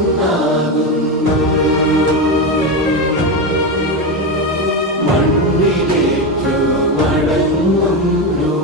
ഉണ്ടാകുന്നു മണ്ണിലേക്കു മടങ്ങുന്നു